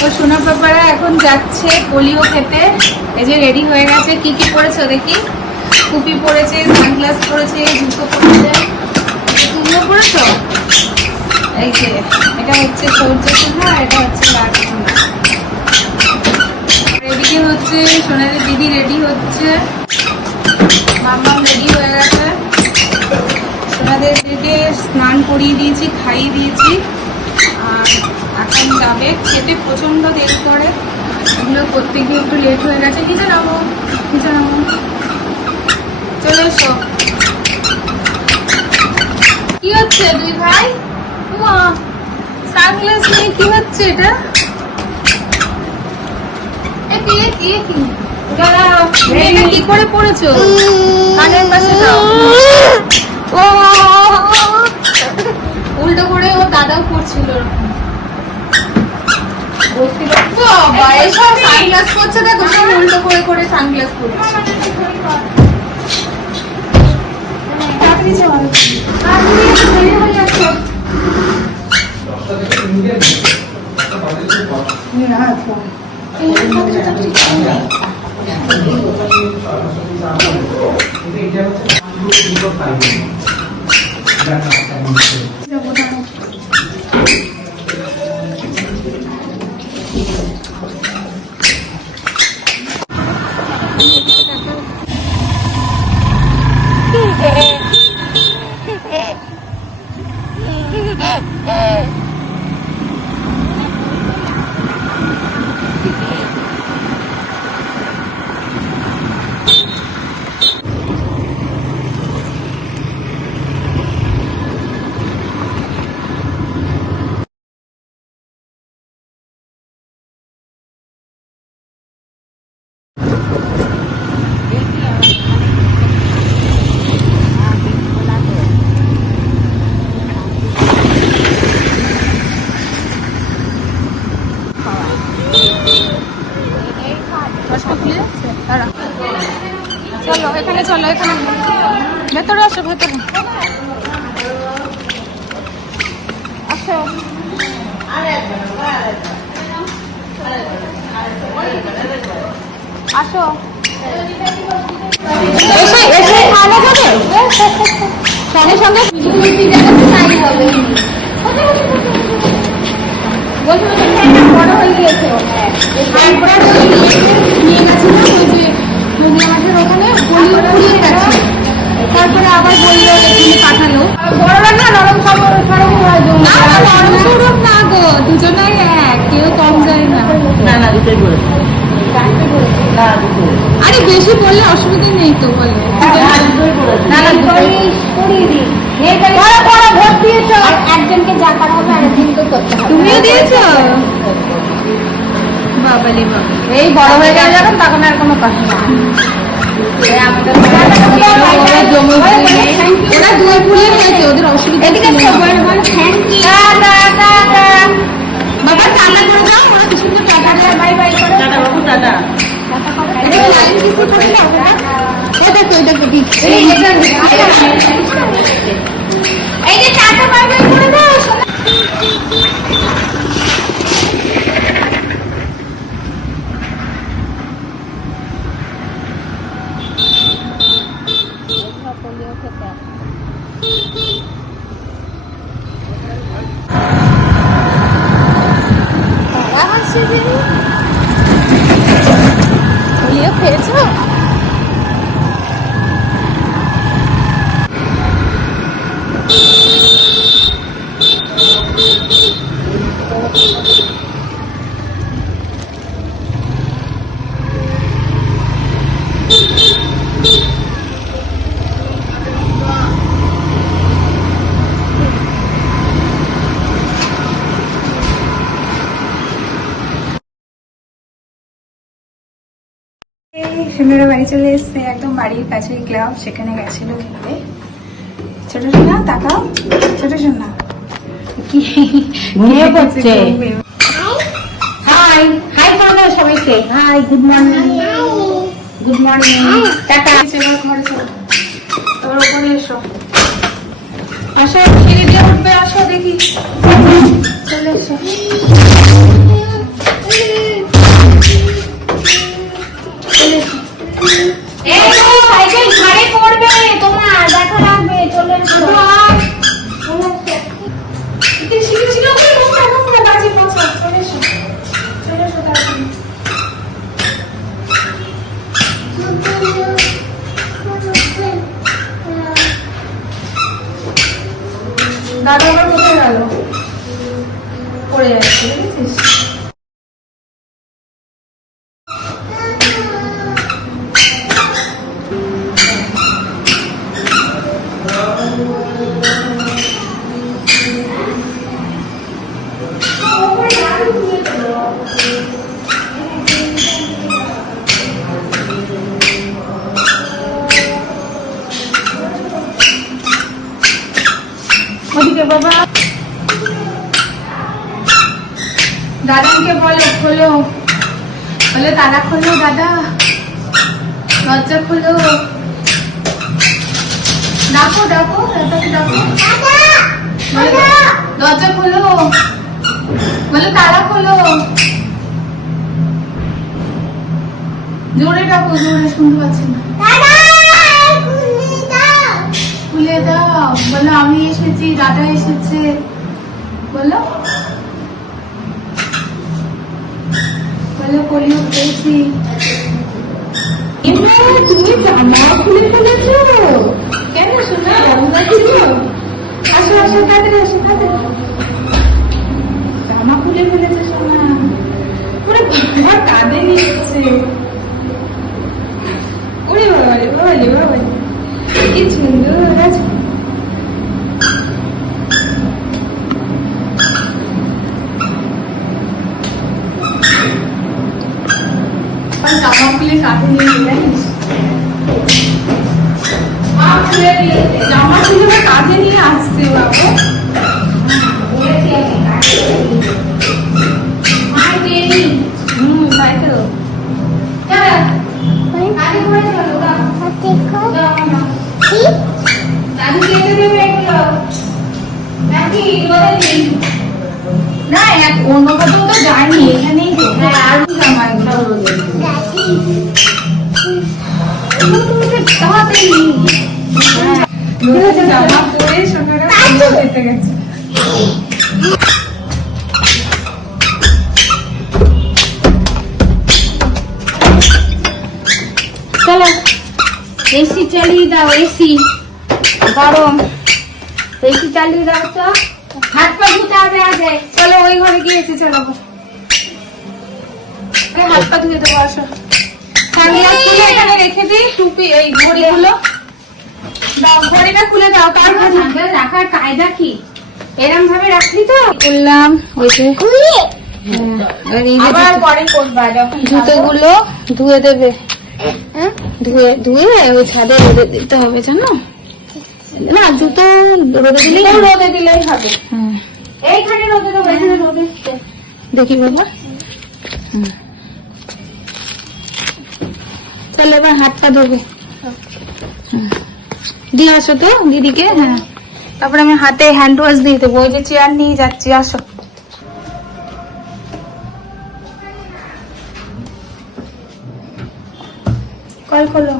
তো সোনা পাপারা এখন যাচ্ছে পোলিও খেতে। এই যে রেডি হয়ে গেছে। কি কি পরেছো দেখি? টুপি পরেছে, সানগ্লাস পরেছে, জুতো পরেছে। তুমিও পরেছো? এই যে এটা হচ্ছে সূর্য সোনা, এটা হচ্ছে লাল সোনা। এদিকে হচ্ছে সোনাদের দিদি রেডি হচ্ছে, মাম্মাম রেডি হয়ে গেছে। সোনাদেরকে স্নান করিয়ে দিয়েছি, খাইয়ে দিয়েছি, আর এখন যাবে খেতে। প্রচন্ড দেরি করে, এগুলো করতে গিয়ে একটু লেট হয়ে গেছে। নিচে নামো, নিচে নামো, চলে এসো। কি হচ্ছে দুই ভাই? মা সানগ্লাস নিয়ে কি হচ্ছে এটা? কি করে পড়েছো? কানের পাশে দাও। উল্টো করে ও দাদাও পড়ছিল সানগ্লাস পড়ছে, দেখো সব উল্টো করে করে সানগ্লাস পড়ছে। চলো এখানে, চলো এখানে, ভেতরে আসো, ভেতরে আসো। আসো এসে এসে খাওয়া যাবে সঙ্গে সঙ্গে। বড় হয়ে গিয়েছে, নিয়ে গেছিল মোগলা মাঠের ওখানে, পুড়িয়ে গেছে। তারপরে আবার বললো এখানে পাঠালো। বড়রা না নরম সরম হয়, নরম সরম না গো, দুজনেই এক, কেউ কম যায় না। না দুটোই বলেছে। আরে বেশি বললে অসুবিধা নেই তো, বলে একজনকে যা করা হবে আরেকজনকে করতে হবে। তুমিও দিয়েছো? বাবালে বাবা, এই বড় হয়ে গেলে যখন তখন আর কোনো কথা না। ওরা দুই ফুলে হয়েছে, ওদের অসুবিধা। বাবা টাটা করে দাও, ওরা কি সুন্দর টাটা দেয়। বাই বাই করে টাটা বাবু, টাটা। এই যে টাটা বাই বাই করে দাও। পোলিও খেয়েছো? সুন্দর বাড়ি চলে এসছে, একদম বাড়ির কাছে ক্লাব, সেখানে গেছিল খেতে। ছোট সোনা তাকাও, ছোট সোনা কি ঘুমিয়ে পড়ছে। হাই হাই করে দাও সবাইকে, hi, good morning, good morning, টাটা। চলো ঘরে চলো, তোর ওপরে এসো, আসো, সিঁড়ি দিয়ে উঠবে, আসো দেখি, চলে এসো। বলে তালা খোলো দাদা, দরজা খোলো, ডাকো ডাকো দাদাকে ডাকো, দরজা খোলো, বলে তালা খোলো, জোরে ডাকো, জোরে শুনতে পাচ্ছি না, খুলে দাও, বলো আমি এসেছি, দাদা এসেছে, বলো বলো কলিও পেয়েছি। তুমি জামা খুলে ফেলেছো কেন শোনা? আসো আসো তাড়াতাড়ি আসো তাড়াতাড়ি, জামা খুলে ফেলেছো শোনা, পুরো ঘর কাঁদে নিয়েছে। ওরে বাবা রে বাবা রে বাবা, কি সুন্দর আছে। জামা খুলে কাঁধে নিয়ে জানিস, জামা খুলে কাঁধে নিয়ে আসছে বাবু। তাই তো দাদু কেটে দেবে এগুলো নাকি না, এক অন্য কোথাও তো যায়নি, এখানেই তো আরো জামা এগুলো জামা পরে সোনারা খেতে গেছে। চলো এসি চালিয়ে দাও, এসি গরম, এসি চালিয়ে দাও তো, হাত পা ধুতে হবে আগে। চলো ওই ঘরে গিয়ে এসি চালাবো, হাত পা ধুয়ে দেবো। আসো এখানে রেখে দিই, টুপি এই ঘড়িগুলো দাও, ঘড়িটা খুলে দাও। কার ঘড়ি রাখার কায়দা কি? এরম ভাবে রাখলি তো করলাম। ওই যে আবার পরে করবা যখন জুতোগুলো ধুয়ে দেবে, ধুয়ে ধুয়ে ওই ছাদে রোদে দিতে হবে জানো না, জুতো রোদে দিলেই হবে। এইখানে রোদে দেবো, এখানে রোদে দেখি বাবা। চলো এবার হাত পা ধোবে, দিয়ে আসো তো দিদিকে। হ্যাঁ তারপরে আমি হাতে হ্যান্ড ওয়াশ দিয়ে দেবো। ওই যে চেয়ার নিয়ে যাচ্ছি, আসো। কল খোলো,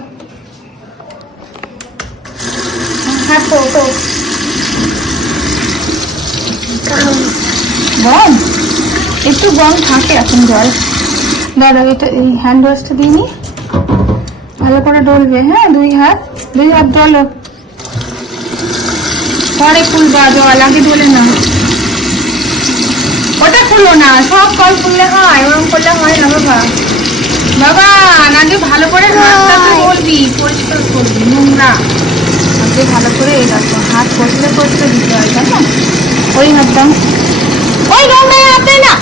হাত তো গরম, একটু গরম থাকে এখন জল। দাদা এটা এই হ্যান্ড ওয়াশটা দিয়ে নি, ভালো করে ডলবে। হ্যাঁ দুই হাত ডলো, পরে খুলবা, জল আগে ডলে না, ওটা খুলো না, সব কল খুললে হয়, ওরকম করলে হয় না বাবা। বাবা আগে ভালো করে হাতটাকে বলবি, পরিষ্কার করবি, নোংরা আগে ভালো করে। এই দেখো হাত কষলে কষলে দিতে হয় জানো, ওই হাতটা ওই নোংরা হাতে না।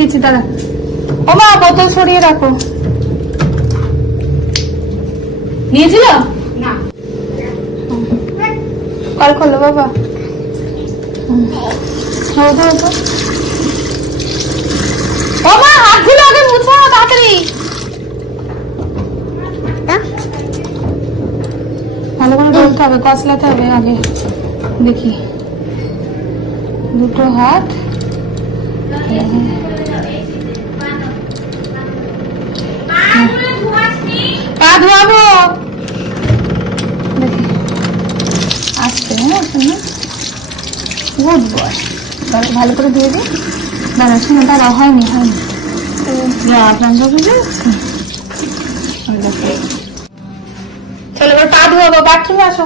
দিচ্ছি দাদা। ও মা বোতল সরিয়ে রাখো, নিয়েছিল না, কল খোলো বাবা। ও মা হাতগুলো আগে মুছো তাড়াতাড়ি, ভালো করে বলতে হবে, কচলাতে হবে আগে। দেখি দুটো হাত, পা ধোয়াবো দেখি আসতে। হ্যাঁ শোনো, গুড বয়, ভালো করে ধুয়ে দিই। দাঁড়া শোনো, দাঁড়া হয়নি চলো এবার পা ধোয়াবো, বাথরুমে আসো।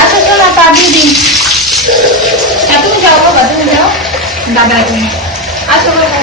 আচ্ছা শোনো, পা দিয়ে দিন, তুমি যাও দাদা আসো বাবা।